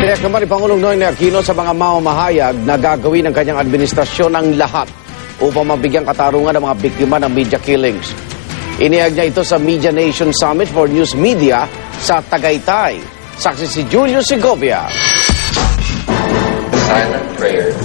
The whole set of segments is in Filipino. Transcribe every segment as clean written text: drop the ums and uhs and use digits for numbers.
Tiniyak naman ni Pangulong Noynoy Aquino sa mga mamamahayag na gagawin ng kanyang administrasyon ang lahat upang mabigyan katarungan ng mga biktima ng media killings. Inihayag niya ito sa Media Nation Summit for News Media sa Tagaytay. Saksi si Julio Segovia. Silent prayer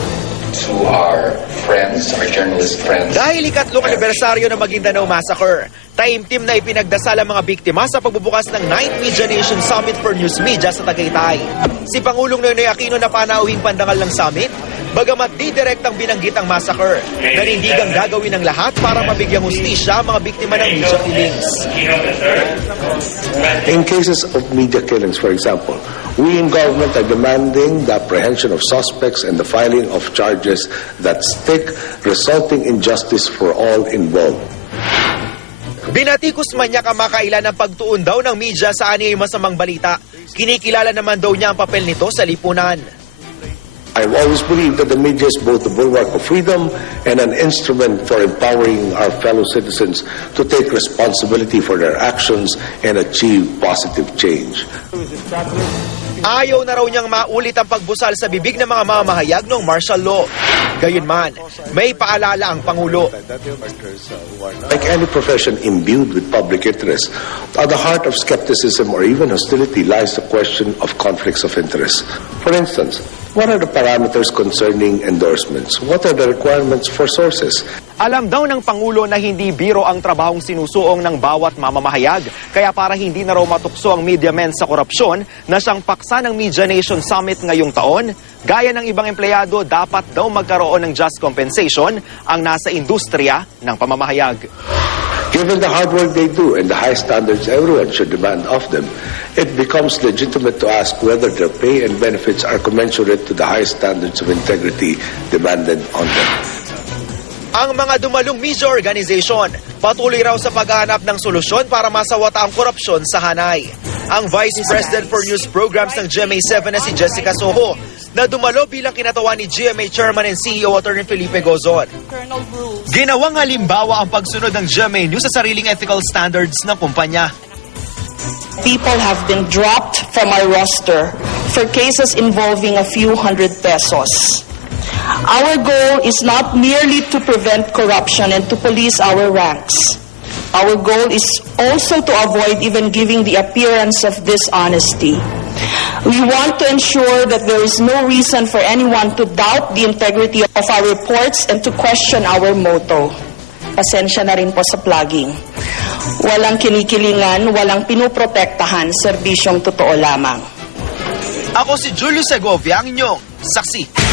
to our friends, our journalist friends. Dahil ikatlong anibersaryo ng Maguindanao Massacre, taimtim na ipinagdasal ang mga biktima sa pagbubukas ng 9th Media Nation Summit for News Media sa Tagaytay. Si Pangulong Noynoy Aquino na panauhing pandangal ng summit, bagamat di direktang binanggit ang massacre, nanindigang gagawin ng lahat para mabigyang hustisya ang mga biktima ng media killings. In cases of media killings, for example, we in government are demanding the apprehension of suspects and the filing of charges that stick, resulting in justice for all involved. Binatikos man niya kamakailan ang pagtuon daw ng media sa aniyay masamang balita. Kinikilala naman daw niya ang papel nito sa lipunan. I've always believed that the media is both a bulwark of freedom and an instrument for empowering our fellow citizens to take responsibility for their actions and achieve positive change. Ayaw na raw niyang maulit ang pagbusal sa bibig ng mga mamamahayag ng martial law. Gayunman, may paalala ang Pangulo. Like any profession imbued with public interest, at the heart of skepticism or even hostility lies the question of conflicts of interest. For instance, what are the parameters concerning endorsements? What are the requirements for sources? Alam daw ng Pangulo na hindi biro ang trabahong sinusuong ng bawat mamamahayag. Kaya para hindi na raw matukso ang media men sa korupsyon na siyang paksa ng Media Nation Summit ngayong taon, gaya ng ibang empleyado, dapat daw magkaroon ng just compensation ang nasa industriya ng pamamahayag. Given the hard work they do and the high standards everyone should demand of them, it becomes legitimate to ask whether their pay and benefits are commensurate to the high standards of integrity demanded on them. Ang mga dumalong media organization patuloy raw sa paghahanap ng solusyon para masawata ang korupsyon sa hanay. Ang Vice President for News Programs ng GMA7 na si Jessica Soho na dumalo bilang kinatawan ni GMA Chairman and CEO Attorney Felipe Gozon. Ginawang halimbawa ang pagsunod ng GMA News sa sariling ethical standards ng kumpanya. People have been dropped from our roster for cases involving a few hundred pesos. Our goal is not merely to prevent corruption and to police our ranks. Our goal is also to avoid even giving the appearance of dishonesty. We want to ensure that there is no reason for anyone to doubt the integrity of our reports and to question our motto. Pasensya na rin po sa plugging. Walang kinikilingan, walang pinuprotektahan, serbisyong totoo lamang. Ako si Julio Segovia, ang inyong saksi.